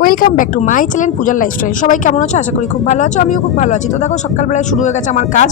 Welcome back to my channel পূজার lifestyle সবাই কেমন আছো? আশা করি খুব ভালো আছো, আমিও খুব ভালো আছি। তো দেখো, সকালবেলায় শুরু হয়ে গেছে আমার কাজ।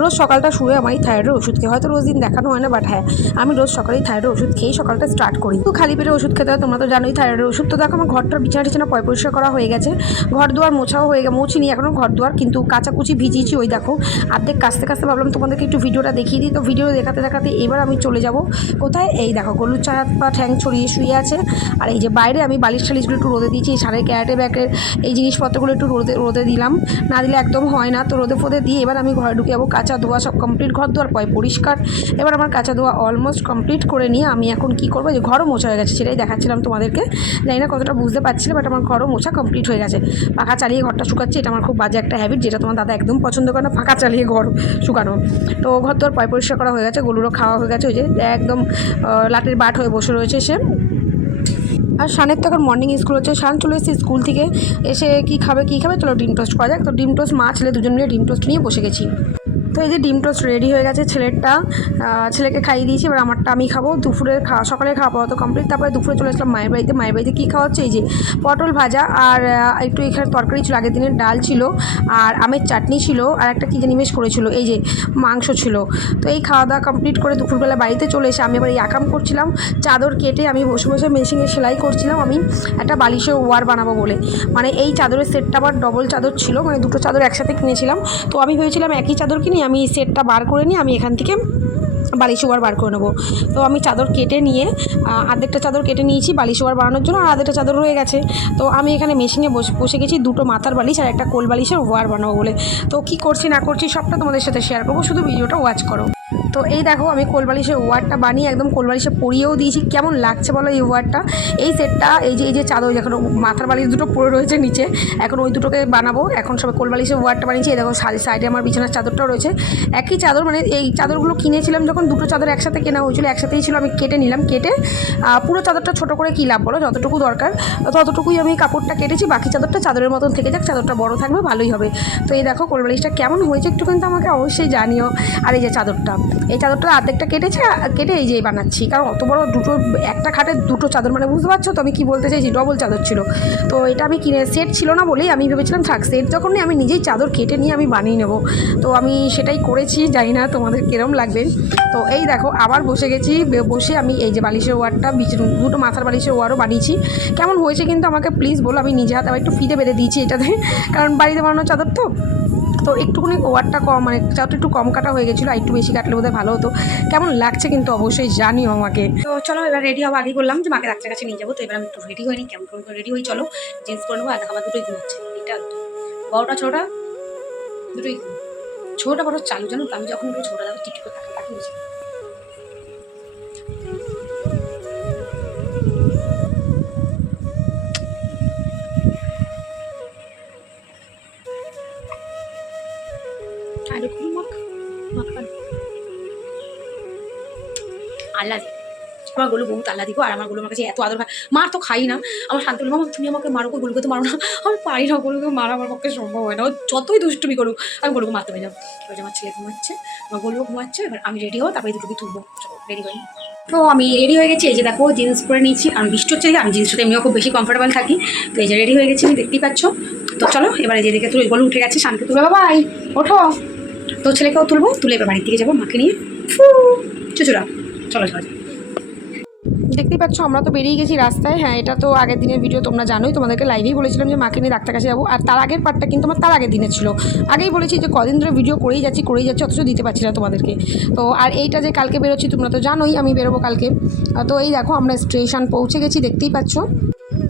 রোজ সকালটা শুয়ে আমার এই থাইরয়েডের ওষুধ খেয়ে, হয়তো রোজ দিন দেখানো হয় না বাট হ্যাঁ আমি রোজ সকালেই থাইরয়েডের ওষুধ খেয়েই সকালটা স্টার্ট করি। তো খালি পেটে ওষুধ খেতে হয়, তোমরা তো জানোই থাইরয়েডের ওষুধ। তো দেখো, আমার ঘরটার বিছানা টিছানা পয় পরিষ্কার করা হয়ে গেছে। ঘর দুয়ার মোছাও হয়ে গেছে মুছিনি এখনও ঘর দুয়ার, কিন্তু কাচাকুচি ভিজিয়েছি ওই দেখো। অর্ধেক কাছতে কাছতে ভাবলাম তোমাদেরকে একটু ভিডিওটা দেখিয়ে দিই। তো ভিডিও দেখাতে দেখাতে এবার আমি চলে যাব কোথায়? এই দেখো, গলুর চা হাত পা ঠ্যাং ছড়িয়ে শুয়ে আছে। আর এই যে বাইরে আমি বালিশ টালিশগুলো একটু রোদে দিয়েছি সাড়ে ক্যারেটে ব্যাগের এই জিনিসপত্রগুলো একটু রোদে রোদে দিলাম। না দিলে একদম হয় না, তো রোদে ফোদে দিয়ে এবার আমি ঘরে ঢুকে যাব। কাঁচা ধোয়া সব কমপ্লিট ঘর ধোয়ার পয় পরিষ্কার। এবার আমার কাঁচা ধোয়া অলমোস্ট কমপ্লিট করে নিয়ে আমি এখন কি করব? যে ঘরও মোছা হয়ে গেছে, সেটাই দেখাচ্ছিলাম তোমাদেরকে। জানি না কতটা বুঝতে পারছিলে বাট আমার ঘরও মোছা কমপ্লিট হয়ে গেছে। পাখা চালিয়ে ঘরটা শুকাচ্ছি, এটা আমার খুব বাজে একটা হ্যাবিট যেটা তোমার দাদা একদম পছন্দ করে না, ফাঁকা চালিয়ে ঘর শুকানো। তো ঘর তোর পয় পরিষ্কার করা হয়ে গেছে, গরুরও খাওয়া হয়ে গেছে, ওই যে একদম লাটের বাট হয়ে বসে রয়েছে সে। আর শানের তো এখন মর্নিং স্কুল হচ্ছে। শান চলে এসেছে স্কুল থেকে। এসে কি খাবে কি খাবে? চলো ডিম টোস্ট করা যাক। তো ডিম টোস্ট মা ছেলে দুজন মিলে ডিম টোস্ট নিয়ে বসে গেছি। তো এই যে ডিম টোস্ট রেডি হয়ে গেছে ছেলেরটা ছেলেকে খাইয়ে দিয়েছি, এবার আমারটা আমি খাব। দুপুরের খাওয়া, সকালে খাওয়া পাওয়া তো কমপ্লিট তারপরে দুপুরে চলে আসলাম মায়ের বাড়িতে। মায়ের বাড়িতে কী খাওয়া হচ্ছে? এই যে পটল ভাজা আর একটু এখানে তরকারি ছিল, আগের দিনের ডাল ছিল, আর আমের চাটনি ছিল, আর একটা কী জানি করেছিল, এই যে মাংস ছিল। তো এই খাওয়া দাওয়া কমপ্লিট করে দুপুরবেলা বাড়িতে চলে এসে আমি এবার এই আকাম করছিলাম। চাদর কেটে আমি বসে বসে মেশিনে সেলাই করছিলাম। আমি একটা বালিশে ওয়ার বানাবো বলে। মানে এই চাদরের সেটটা আবার ডবল চাদর ছিল। মানে দুটো চাদর একসাথে কিনেছিলাম। তো আমি ভেবেছিলাম একই চাদর কিনি আমি সেটটা বার করে নিই আমি এখান থেকে বালি সুগার বার করে নেব। তো আমি চাদর কেটে নিয়ে আর্ধেকটা চাদর কেটে নিয়েছি বালি সুগার বানানোর জন্য, আর আর্ধেকটা চাদর রয়ে গেছে। তো আমি এখানে মেশিনে বসে বসে গেছি দুটো মাথার বালিশ আর একটা কোল বালিশের ওয়ার বানাবো বলে। তো কী করছি না করছি সবটা তোমাদের সাথে শেয়ার করব, শুধু ভিডিওটা ওয়াচ করো। তো এই দেখো, আমি কোলবালিশের ওয়ারটা বানিয়ে একদম কোলবালিশে পরিয়েও দিয়েছি। কেমন লাগছে বলো এই ওয়ারটা এই সেটটা, এই যে এই যে চাদর এখন মাথার বালিশ দুটো পড়ে রয়েছে নিচে। এখন ওই দুটোকে বানাবো। এখন সবাই কোলবালিশের ওয়ারটা বানিয়েছি। এই দেখো সাইডে আমার বিছানার চাদরটাও রয়েছে। একই চাদর মানে এই চাদরগুলো কিনেছিলাম যখন দুটো চাদর একসাথে কেনা হয়েছিল, একসাথেই ছিল, আমি কেটে নিলাম, কেটে পুরো চাদরটা ছোট করে কী লাভ বলো? যতটুকু দরকার, ততটুকুই আমি কাপড়টা কেটেছি। বাকি চাদরটা চাদরের মতন থেকে যাক, চাদরটা বড় থাকবে, ভালোই হবে। তো এই দেখো, কোলবালিশটা কেমন হয়েছে একটু কিন্তু আমাকে অবশ্যই জানিও। আর এই যে চাদরটা এই চাদরটা অর্ধেকটা কেটেছে কেটে এই যে বানাচ্ছি। কারণ অত বড় দুটো, একটা খাটে দুটো চাদর মানে বুঝতে পারছ তো আমি কি বলতে চাইছি? ডবল চাদর ছিল। তো এটা আমি কিনে সেট ছিল না বলেই আমি ভেবেছিলাম, থাক সেট যখন নেই, আমি নিজেই চাদর কেটে নিয়ে আমি বানিয়ে নেব। তো আমি সেটাই করেছি, জানি না তোমাদের কিরম লাগবে। তো এই দেখো, আবার বসে গেছি বসে আমি এই যে বালিশের ওয়ারটা দুটো মাথার বালিশের ওয়ারও বানিয়েছি। কেমন হয়েছে কিন্তু আমাকে প্লিজ বলো, আমি নিজে হাতে আবার একটু ফিতে বেঁধে দিয়েছি এটাতে। কারণ বাড়িতে বানানো চাদর তো। তো একটুখানি ওয়ারটা কম মানে চাদরটা একটু কম কাটা হয়ে গেছিল, আর একটু বেশি কাটলে বোধহয় ভালো হতো। কেমন লাগছে কিন্তু অবশ্যই জানিও আমাকে। তো চলো এবার রেডি হব আগে করলাম যে মাকে ডাক্তার কাছে নিয়ে যাব, তো এবার আমি একটু রেডি হয়নি কেমন করে রেডি হয়ে চলো জিন্স পরে নেব, আর আমার দুটোই ঘুমাচ্ছে। এটা বড়টা, ছোটা, দুটোই ছোটা বড় চালু জানো তো, আমি যখন ছোটা দেখো চিঠি করে তাকে তাকিয়েছি আর একটু মাখ আল্লাহ। আমার গলু বহুত আল্লাহ দিকো আর আমার গলু আমার কাছে এত আদর মার তো খাই না। আমার শান্তি মামা, তুমি আমাকে মারো গলুকে তো মারো না। আমি পারি না, গলুকে মারা আমার পক্ষে সম্ভব হয় না। ও যতই দুষ্টুমি করুক, আমি গলুকে মারতে পারি না। এবার যে আমার ছেলে ঘুমাচ্ছে, আমার গলুও ঘুমাচ্ছে, এবার আমি রেডি হব তারপরে দুটোকে তুলবো। রেডি হই তো আমি রেডি হয়ে গেছি, এই যে দেখো জিন্স পরে নিয়েছি। কারণ বৃষ্টি হচ্ছে আমি জিন্সটাতে এমনিও খুব বেশি কমফোর্টেবল থাকি। তো এই যে রেডি হয়ে গেছি আমি দেখতেই পাচ্ছ। তো চলো, এবারে যে দিকে তুলে গলু উঠে গেছে শান্তি তুলে বাবাই ওঠো। তো ছেলেকেও তুলবো, তুলে এবার বাড়ির দিকে যাব, মাকে নিয়ে। ফু চুচুরা চলো চলো দেখতেই পাচ্ছ, আমরা তো বেরিয়ে গেছি রাস্তায়। হ্যাঁ এটা তো আগের দিনের ভিডিও তোমরা জানোই। তোমাদেরকে লাইভেই বলেছিলাম যে মাকে নিয়ে ডাক্তার কাছে যাব। আর তার আগের পার্টটা কিন্তু আমার তার আগের দিনের ছিল। আগেই বলেছি যে কদিন ধরে ভিডিও করেই যাচ্ছি করেই যাচ্ছি, অথচ দিতে পারছি না তোমাদেরকে। তো, আর এইটা যে কালকে বেরোচ্ছি, তোমরা তো জানোই, আমি বেরোবো কালকে। তো এই দেখো, আমরা স্টেশন পৌঁছে গেছি, দেখতেই পাচ্ছ।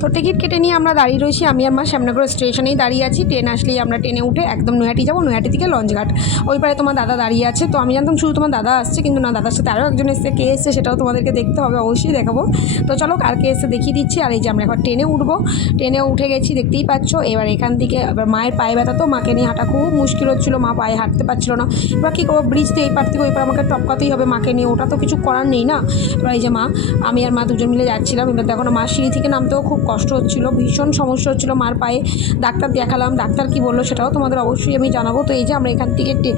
তো টিকিট কেটে নিয়ে আমরা দাঁড়িয়ে রয়েছি। আমি আর মা শ্যামনগর স্টেশনেই দাঁড়িয়ে আছি। ট্রেন আসলেই আমরা ট্রেনে উঠে একদম নৈহাটি যাব। নৈহাটি থেকে লঞ্চঘাট। ওই পারে তোমার দাদা দাঁড়িয়ে আছে। তো আমি জানতাম শুধু তোমার দাদা আসছে, কিন্তু না, দাদার সাথে আরও একজন এসছে। কে এসছে সেটাও তোমাদেরকে দেখতে হবে, অবশ্যই দেখাবো। তো চলো কারকে এসে দেখিয়ে দিচ্ছি। আর এই যে আমরা এখন ট্রেনে উঠবো। ট্রেনে উঠে গেছি, দেখতেই পাচ্ছ। এবার এখান থেকে এবার মায়ের পায়ে ব্যথা তো। মাকে নিয়ে হাঁটা খুব মুশকিল হচ্ছিল। মা পায়ে হাঁটতে পারছিল না। এবার কী করব? ব্রিজ তো এই পার থেকে ওই পার আমাকে টপকাতেই হবে মাকে নিয়ে। ওটা তো কিছু করার নেই না। এবার এই যে মা, আমি আর মা দুজন মিলে যাচ্ছিলাম। এবার দেখো মা সিঁড়ি থেকে নামতেও খুব কষ্ট হচ্ছিল, ভীষণ সমস্যা হচ্ছিল। মার পায়ে ডাক্তার দেখালাম, ডাক্তার কি বলল সেটাও তোমাদের অবশ্যই আমি জানাব। তো এই যে আমরা এখান থেকে একটি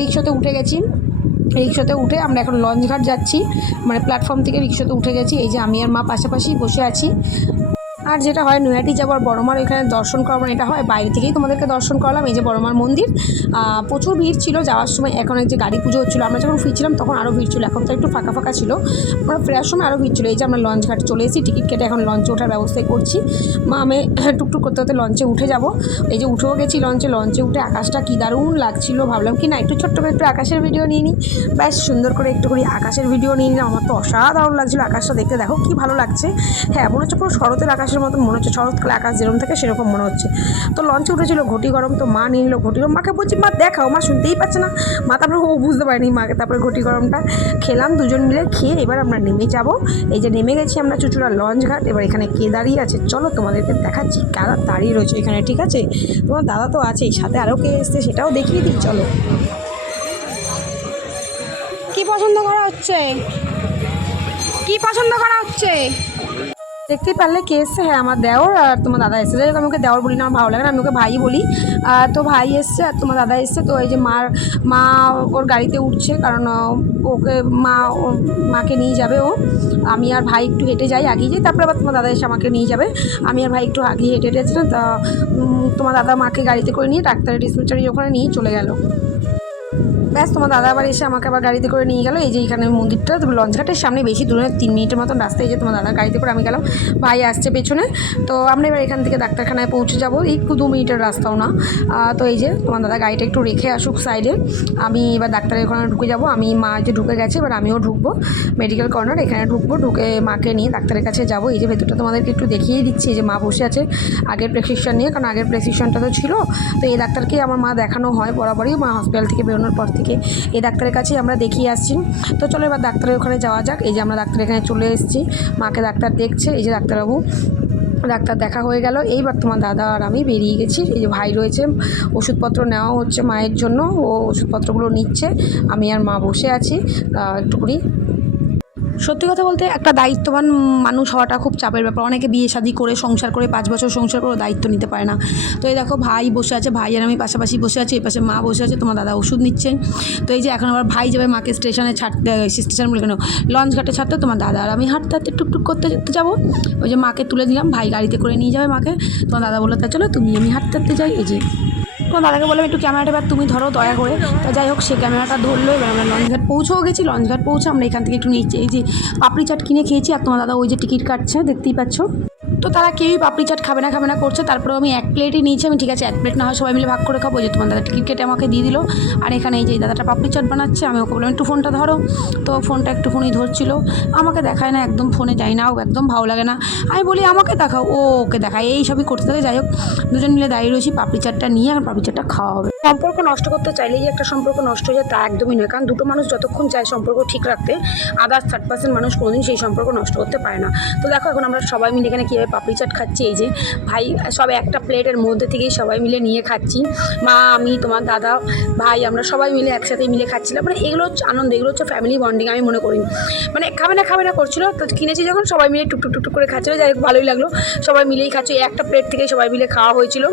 রিক্সাতে উঠে গেছি। রিক্সাতে উঠে আমরা এখন লঞ্চঘাট যাচ্ছি। মানে প্ল্যাটফর্ম থেকে রিক্সাতে উঠে গেছি। এই যে আমি আর মা পাশাপাশি বসে আছি। আর যেটা হয়, নৈহাটি যাব আর বড়মার এখানে দর্শন করাবো এটা হয়, বাইরে থেকেই তোমাদেরকে দর্শন করালাম। এই যে বড়মার মন্দির প্রচুর ভিড় ছিল যাওয়ার সময়। এখন যে গাড়ি পুজো হচ্ছিল, আমরা যখন ফিরছিলাম তখন আরও ভিড় ছিল। এখন তো একটু ফাঁকা ফাঁকা ছিল। আমরা ফেরার সময় আরও ভিড় ছিল। এই যে আমরা লঞ্চ ঘাট চলে এসেছি, টিকিট কেটে এখন লঞ্চে ওঠার ব্যবস্থাই করছি। মা, আমি টুকটুক করতে করতে লঞ্চে উঠে যাব। এই যে উঠেও গেছি লঞ্চে। লঞ্চে উঠে আকাশটা কী দারুণ লাগছিল ভাবলাম কি না, একটু ছোট্ট করে একটু আকাশের ভিডিও নিয়ে নিই। ব্যাস, সুন্দর করে একটু করে আকাশের ভিডিও নিয়ে নিলাম। আমার তো অসাধারণ লাগছিল আকাশটা দেখতে। দেখো কি ভালো লাগছে। হ্যাঁ মনে হচ্ছে পুরো শরতের আকাশের মতন মনে হচ্ছে, শরৎকালে আকাশ যেরকম থাকে সেরকম মনে হচ্ছে। তো লঞ্চে উঠেছিল, ঘটি গরম, তো মা নিয়ে নিল ঘটি গরম। মাকে বলছি, মা, দেখাও, মা শুনতেই পাচ্ছে না। মা তারপরে ও বুঝতে পারেনি মাকে, তারপরে ঘটি গরমটা খেলাম দুজন মিলে, খেয়ে এবার আমরা নেমে যাব। এই যে নেমে গেছি আমরা চুচুড়া লঞ্চ ঘাট, এবার এখানে কে দাঁড়িয়ে আছে? চলো তোমাদেরকে দেখাচ্ছি কারা দাঁড়িয়ে রয়েছে এখানে, ঠিক আছে? তোমার দাদা তো আছেই সাথে আরও কে এসছে সেটাও দেখিয়ে দিই, চলো। কি পছন্দ করা হচ্ছে? কি পছন্দ করা হচ্ছে? দেখতেই পারলে কে এসছে? হ্যাঁ আমার দেওর আর তোমার দাদা এসছে। যাই হোক, আমি দেওর বলি না, আমার ভালো লাগে না, আমি ওকে ভাই বলি। তো ভাই এসছে আর তোমার দাদা এসছে। তো এই যে মার, মা ওর গাড়িতে উঠছে, কারণ ওকে, মা মাকে নিয়ে যাবে ও। আমি আর ভাই একটু হেঁটে যাই, আগিয়ে যাই, তারপরে আবার তোমার দাদা এসে আমাকে নিয়ে যাবে। আমি আর ভাই একটু আগিয়ে হেঁটে হেঁটে যাচ্ছিলাম তা তোমার দাদা মাকে গাড়িতে করে নিয়ে ডাক্তারের ডিসপেন্সারি ওখানে নিয়ে চলে গেল। ব্যাস, তোমার দাদা আবার এসে আমাকে আবার গাড়িতে করে নিয়ে গেলো। এই যে এখানে মন্দিরটা লঞ্চ ঘাটের সামনে, বেশি দূরে তিন মিনিটের মতন রাস্তায় যে তোমার দাদা গাড়িতে করে আমি গেলাম। ভাই আসছে পেছনে। তো আমরা এবার এখান থেকে ডাক্তারখানায় পৌঁছে যাব। এই দু মিনিটের রাস্তাও না। তো এই যে তোমার দাদা গাড়িটা একটু রেখে আসুক সাইডে আমি এবার ডাক্তারের ওখানে ঢুকে যাব। আমি মা যে ঢুকে গেছে, এবার আমিও ঢুকবো। মেডিকেল কর্নার এখানে ঢুকবো, ঢুকে মাকে নিয়ে ডাক্তারের কাছে যাব। এই যে ভেতরটা তোমাদেরকে একটু দেখিয়েই দিচ্ছি। এই যে মা বসে আছে আগের প্রেসক্রিপশন নিয়ে, কারণ আগের প্রেসক্রিপশনটা তো ছিল। তো এই ডাক্তারকেই আমার মা দেখানো হয় বরাবরই। মা হসপিটাল থেকে বেরোনোর পর থেকে। এই ডাক্তারের কাছেই আমরা দেখিয়ে আসছি। তো চলো এবার ডাক্তারের ওখানে যাওয়া যাক। এই যে আমরা ডাক্তার এখানে চলে এসেছি। মাকে ডাক্তার দেখছে। এই যে ডাক্তারবাবু, ডাক্তার দেখা হয়ে গেল। এইবার তোমার দাদা আর আমি বেরিয়ে গেছি। এই যে ভাই রয়েছে, ওষুধপত্র নেওয়া হচ্ছে মায়ের জন্য। ও ওষুধপত্রগুলো নিচ্ছে। আমি আর মা বসে আছি। একটুকুনি সত্যি কথা বলতে একটা দায়িত্ববান মানুষ হওয়াটা খুব চাপের ব্যাপার। অনেকে বিয়ে শাদি করে, সংসার করে, পাঁচ বছর সংসার করে দায়িত্ব নিতে পারে না। তো এই দেখো, ভাই বসে আছে, ভাই আর আমি পাশাপাশি বসে আছি, এই পাশে মা বসে আছে, তোমার দাদা ওষুধ নিচ্ছে। তো এই যে এখন আবার ভাই যাবে মাকে স্টেশনে ছাড়তে স্টেশন বলে কেন, লঞ্চ ঘাটে ছাড়তে, তোমার দাদা আর আমি হাঁটতে হাঁটতে টুকটুক করতে করতে যাব। ওই যে মাকে তুলে দিলাম, ভাই গাড়িতে করে নিয়ে যাবে মাকে। তোমার দাদা বলল, তা চলো তুমি, আমি হাঁটতে হাঁটতে যাই, এই যে। তোমার দাদাকে বললাম, একটু ক্যামেরাটা এবার তুমি ধরো দয়া করে। তা যাই হোক, সে ক্যামেরাটা ধরলো, এবার আমরা লঞ্চঘাট পৌঁছেও গেছি। লঞ্চঘাট পৌঁছে আমরা এখান থেকে একটু নিচে, এই যে পাপড়ি চাট কিনে খেয়েছি, আর তোমার দাদা ওই যে টিকিট কাটছে, দেখতেই পাচ্ছ। তো তারা কেউই পাপড়ি চাট খাবে না খাবে না করছে। তারপরে আমি এক প্লেটই নিয়েছি। আমি ঠিক আছে, এক প্লেট না হয় সবাই মিলে ভাগ করে খাব। যে তোমার দাদা টিকিট কেটে আমাকে দিয়ে দিল। আর এখানে এই যে দাদাটা পাপড়ি চাট বানাচ্ছে, আমি ওকে বললাম, একটু ফোনটা ধরো। তো ফোনটা একটুখানি ধরছিল। আমাকে দেখায় না, একদম ফোনে যাই না ও একদম ভালো লাগে না। আমি বলি, আমাকে দেখাও। ও ওকে দেখায়। এই সবই করতে থাকে। যাই হোক, দুজন মিলে দাঁড়িয়ে রয়েছি, পাপড়ি চাটটা নিয়ে আর পাপড়ি চাটটা খাওয়া হবে। সম্পর্ক নষ্ট করতে চাইলেই যে একটা সম্পর্ক নষ্ট হয়ে যায় তা একদমই নয়। কারণ দুটো মানুষ যতক্ষণ চায় সম্পর্ক ঠিক রাখতে আদার্স থার্ড পার্সেন্ট মানুষ কোনোদিন সেই সম্পর্ক নষ্ট করতে পারে না। তো দেখো এখন আমরা সবাই মিলে এখানে কীভাবে পাপড়ি চাট খাচ্ছি, এই যে ভাই, সব একটা প্লেটের মধ্যে থেকেই সবাই মিলে নিয়ে খাচ্ছি। মা, আমি, তোমার দাদা, ভাই, আমরা সবাই মিলে একসাথে মিলে খাচ্ছিলাম। মানে এগুলো হচ্ছে আনন্দ, এগুলো হচ্ছে ফ্যামিলি বন্ডিং আমি মনে করি মানে খাবে না খাবে না, করছিল। তো কিনেছি যখন সবাই মিলে টুকটুক টুকটুক করে খাচ্ছিল। যাই ভালোই লাগল। সবাই মিলেই খাচ্ছি। একটা প্লেট থেকে সবাই মিলে খাওয়া হয়েছিল।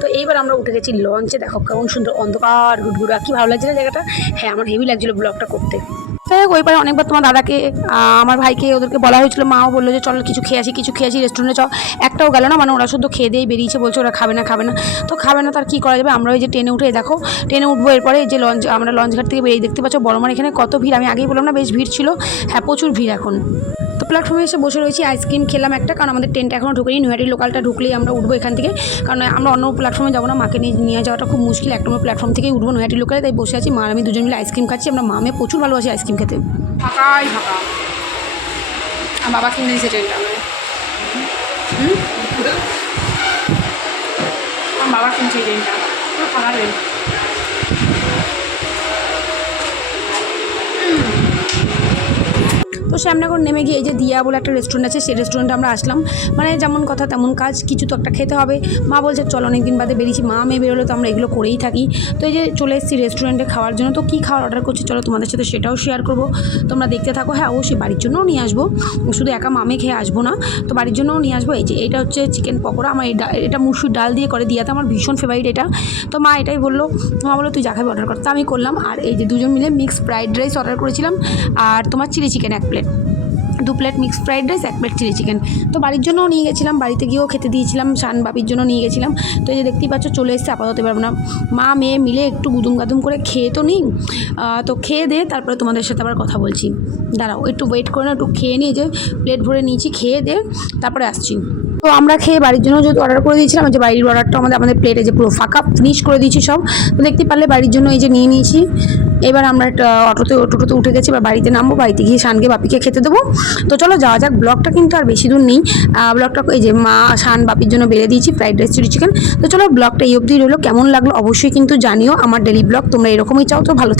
তো এইবার আমরা উঠে গেছি লঞ্চে দেখো কেমন অন্ধকার গুড়গুড়া কি ভালো লাগছিল জায়গাটা? হ্যাঁ আমার হেভি লাগছিল ব্লগটা করতে। যাই হোক, ওইবার অনেকবার তোমার দাদাকে আমার ভাইকে ওদেরকে বলা হয়েছিল, মাও বলল যে, চলো কিছু খেয়ে আসি, কিছু খেয়ে আসি রেস্টুরেন্টে চল। একটাও গেল না মানে ওরা শুধু খেয়ে দিয়েই বেরিয়েছে, বলছে ওরা খাবে না খাবে না। তো খাবে না তার কী করা যাবে? আমরা ওই যে ট্রেনে উঠে, দেখো ট্রেনে উঠবো এরপরে যে লঞ্চ আমরা লঞ্চ ঘাট থেকে বেরিয়ে দেখতে পাচ্ছ বড়মার এখানে কত ভিড়? আমি আগেই বললাম না, বেশ ভিড় ছিল। হ্যাঁ প্রচুর ভিড় এখন। প্ল্যাটফর্মে এসে বসে রয়েছি আইসক্রিম খেলাম একটা, কারণ আমাদের ট্রেনটা এখনও ঢুকেনি নৈহাটি লোকালটা ঢুকলেই আমরা উঠবো এখান থেকে। কারণ আমরা অন্য প্ল্যাটফর্মে যাব না, মাকে নিয়ে যাওয়াটা খুব মুশকিল, একটা নম্বর প্ল্যাটফর্ম থেকেই উঠবো নৈহাটি লোকালে তাই বসে আছি। মা আমি দুজন মিলে আইসক্রিম খাচ্ছি, আমরা মামে প্রচুর ভালোবাসি আইসক্রিম খেতে। ফাঁকাই ফাঁকা আর বাবা কিনে দিয়েছে ট্রেনটা আমার বাবা কিনছে ট্রেনটা ফাঁকা ট্রেন তো শ্যামনগর নেমে গিয়ে এই যে দিয়া বলে একটা রেস্টুরেন্ট আছে, সেই রেস্টুরেন্টে আমরা আসলাম। মানে যেমন কথা তেমন কাজ, কিছু তো একটা খেতে হবে। মা বলছে, চল অনেক দিন বাদে বেরিয়েছি। মা মেয়ে বেরোলে তো আমরা এগুলো করেই থাকি। তো এই যে চলে এসেছি রেস্টুরেন্টে খাওয়ার জন্য। তো কী খাওয়ার অর্ডার করছি? চলো তোমাদের সাথে সেটাও শেয়ার করব। তোমরা দেখতে থাকো। হ্যাঁ অবশ্যই বাড়ির জন্যও নিয়ে আসব। শুধু একা মামে খেয়ে আসব না। তো বাড়ির জন্যও নিয়ে আসব। এই যে এটা হচ্ছে চিকেন পকোড়া। আমার এটা মুসুর ডাল দিয়ে করে দিয়াতে আমার ভীষণ ফেভারিট এটা। তো মা এটাই বলল। মা বলল, তুই যা খাবি অর্ডার কর। তো আমি করলাম। আর এই যে দুজন মিলে মিক্স ফ্রাইড রাইস অর্ডার করেছিলাম। আর তোমার চিলি চিকেন এক প্লেট দু প্লেট মিক্সড ফ্রাইড রাইস, এক প্লেট চিলি চিকেন। তো বাড়ির জন্যও নিয়ে গেছিলাম, বাড়িতে গিয়েও খেতে দিয়েছিলাম সান বাপির জন্য নিয়ে গেছিলাম। তো এই যে দেখতেই পাচ্ছ, চলে এসছে, আপাতত পারব না মা, মেয়ে মিলে একটু গুদুম গাদুম করে খেয়ে তো নিই। তো খেয়ে দে, তারপরে তোমাদের সাথে আবার কথা বলছি। দাঁড়াও, একটু ওয়েট করে না একটু খেয়ে নিয়ে যে প্লেট ভরে নিয়েছি, খেয়ে দে, তারপরে আসছি। তো আমরা খেয়ে বাড়ির জন্য যেহেতু অর্ডার করে দিয়েছিলাম, যে বাড়ির অর্ডারটা আমাদের আমাদের প্লেটে যে পুরো ফাঁকা ফিনিশ করে দিয়েছি সব, তো দেখতে পারলে বাড়ির জন্য এই যে নিয়ে নিয়েছি। এবার আমরা অটোতে, টোটোতে উঠে গেছি, এবার বাড়িতে নামবো, বাড়িতে গিয়ে শানকে বাপিকে খেতে দেবো। তো চলো যাওয়া যাক ব্লগটা কিন্তু আর বেশি দূর নেই। ব্লগটা এই যে মা শান বাপির জন্য বেড়ে দিয়েছি ফ্রাইড রাইস চিলি চিকেন তো চলো ব্লগটা এই অবধি রইল, কেমন লাগল অবশ্যই কিন্তু জানিও, আমার ডেলি ব্লগ তোমরা এরকমই চাও তো ভালো